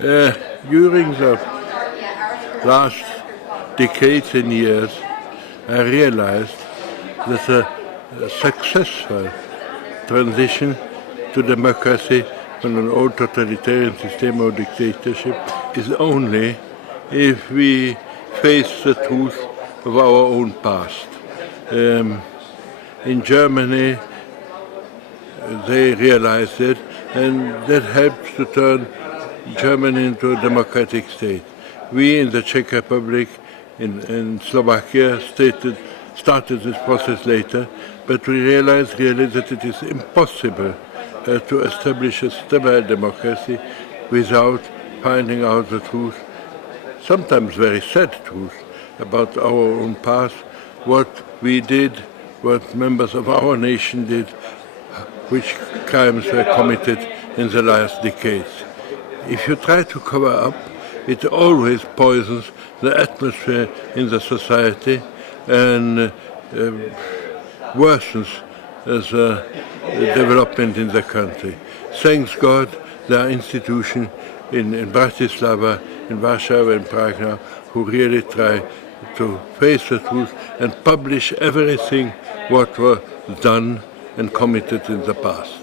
During the last decades and years, I realized that a successful transition to democracy from an old totalitarian system of dictatorship is only if we face the truth of our own past. In Germany, they realized it, and that helped to turn Germany into a democratic state. We in the Czech Republic, in Slovakia, started this process later, but we realized really that it is impossible to establish a stable democracy without finding out the truth, sometimes very sad truth, about our own past, what we did, what members of our nation did, which crimes were committed in the last decades. If you try to cover up, it always poisons the atmosphere in the society and worsens the development in the country. Thanks God, there are institutions in Bratislava, in Warsaw and Prague now who really try to face the truth and publish everything what was done and committed in the past.